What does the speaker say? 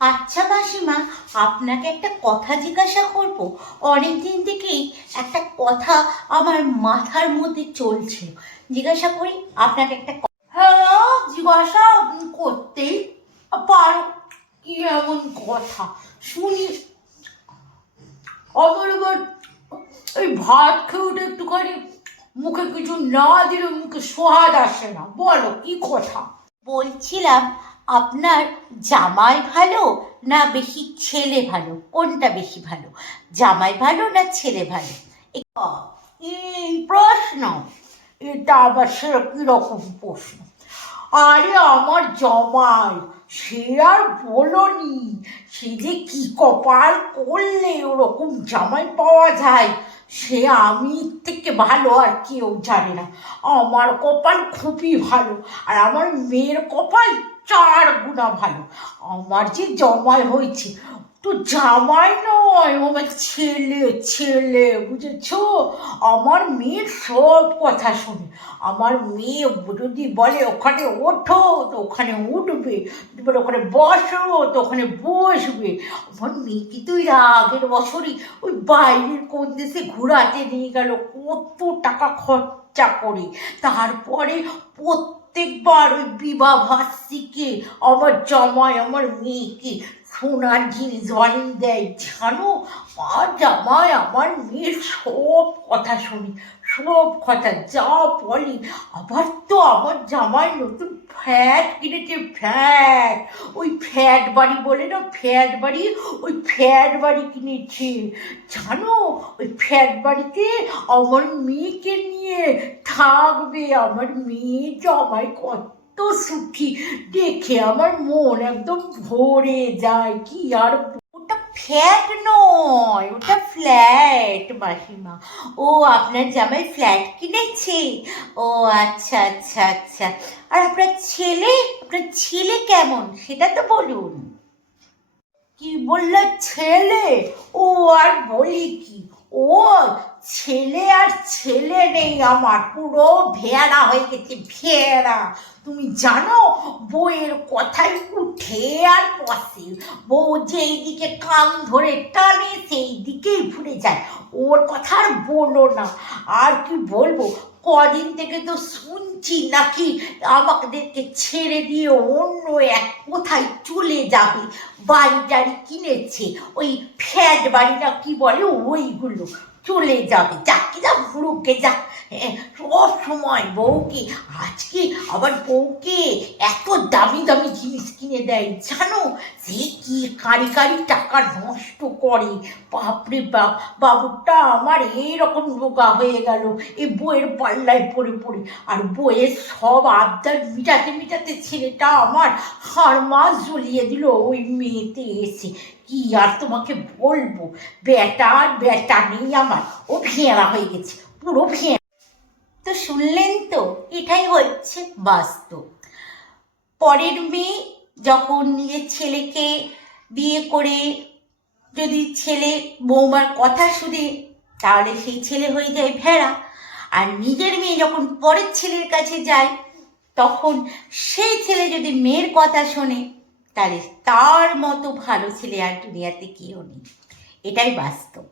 আচ্ছা মাসিমা, আপনাকে একটা কথা জিজ্ঞাসা করব। অনেকদিন থেকেই একটা কথা আমার মাথার মধ্যে চলছে, জিজ্ঞাসা করি আপনাকে একটা হ্যাঁ, জিজ্ঞাসা করতেই পারো। কি এমন কথা শুনি? আমার এবার এই ভাত খেয়ে উঠে একটুখানি মুখে কিছু না দিলে মুখে স্বাদ আসে না। বলো কি কথা? বলছিলাম, আপনার জামাই ভালো না বেশি ছেলে ভালো? কোনটা বেশি ভালো, জামাই ভালো না ছেলে ভালো? এই প্রশ্ন, এটা আবার সে কিরকম প্রশ্ন? আরে আমার জামাই, সে আর বলনি, সে যে কি কপাল করলে ওরকম জামাই পাওয়া যায়, সে আমি থেকে ভালো আর কেউ জানে না। আমার কপাল খুবই ভালো, আর আমার মেয়ের কপাল 4 গুণা ভালো। আমার যে জামাই হয়েছে, তো জামাই নয়, ও আমার ছেলে, ছেলে, বুঝেছ? আমার মেয়ের সব কথা শুনে। আমার মেয়ে যদি বলে ওখানে ওঠো তো ওখানে উঠবে, যদি বলে ওখানে বসো তো ওখানে বসবে। আমার মেয়েকে তো আগের বছরই ওই বাইরের কোন দেশে ঘোরাতে নিয়ে গেল, কত টাকা খরচা করে। তারপরে প্রত্যেকবার ওই বিবাহ বার্ষিকী আমার জামাই আমার মেয়েকে সোনার জিনিস বানিয়ে দেয়, জানো? আর জামাই আমার মেয়ের সব কথা শুনি, সব কথা যা বলি। আবার তো আমার জামাই নতুন ফ্ল্যাট কিনেছে, ফ্ল্যাট, ওই ফ্ল্যাট বাড়ি বলে না, ফ্ল্যাট বাড়ি, ওই ফ্ল্যাট বাড়ি কিনেছে, জানো? ওই ফ্ল্যাট বাড়িতে আমার মেয়েকে নিয়ে থাকবে। আমার মেয়ে জামাই কত সুখী, দেখে আমার মন একদম ভরে যায়। কি আর, ওটা ফ্ল্যাট নয়, ওটা ফ্ল্যাট মাসিমা। ও, আপনার জামাই ফ্ল্যাট কিনেছে? ও আচ্ছা আচ্ছা আচ্ছা। আর আপনার ছেলে, আপনার ছেলে কেমন সেটা তো বলুন। কি বললে ছেলে? ও আর বলি কি, ও ছেলে আর ছেলে নেই, আমার পুরো ভেড়া হয়ে গেছে, ভেড়া। তুমি জানো, বউয়ের কথায় উঠে আর বসে, বউ যেই দিকে কান ধরে টানে সেই দিকেই ঘুরে যায়। ওর কথা আর বলো না। আর কি বলবো, কদিন থেকে তো শুনছি নাকি আমাদেরকে ছেড়ে দিয়ে অন্য এক কোথায় চলে যাবে, বাড়ি টাড়ি কিনেছে, ওই ফ্ল্যাট বাড়ি না কি বলে, ওইগুলো চলে যাবে। যাকে যা ঘুরুকে যা, সব সময় বউকে, আজকে আবার বউকে এত দামি দামি জিনিস কিনে দেয়, জানো? সে কি কারি কারি টাকা নষ্ট করে, বাপরে বাপ। বাবুটা আমার এইরকম রোগা হয়ে গেল এই বইয়ের পাল্লায় পড়ে পড়ে। আর বইয়ের সব আবদার মিটাতে মিটাতে ছেলেটা আমার হাড় মাস জ্বলিয়ে দিল ওই মেয়েতে এসে। কি আর তোমাকে বলবো, বেটা আর বেটা নেই আমার, ও ভেড়া হয়ে গেছে, পুরো ভেড়া। তো শুনলেন তো, এটাই হচ্ছে বাস্তব। পরের মেয়ে যখন নিজের ছেলেকে বিয়ে করে যদি ছেলে বৌমার কথা শুনে, তাহলে সেই ছেলে হয়ে যায় ভেড়া। আর নিজের মেয়ে যখন পরের ছেলের কাছে যায়, তখন সেই ছেলে যদি মেয়ের কথা শোনে, তাহলে তার মতো ভালো ছেলে আর দুনিয়াতে কেউ নেই। এটাই বাস্তব।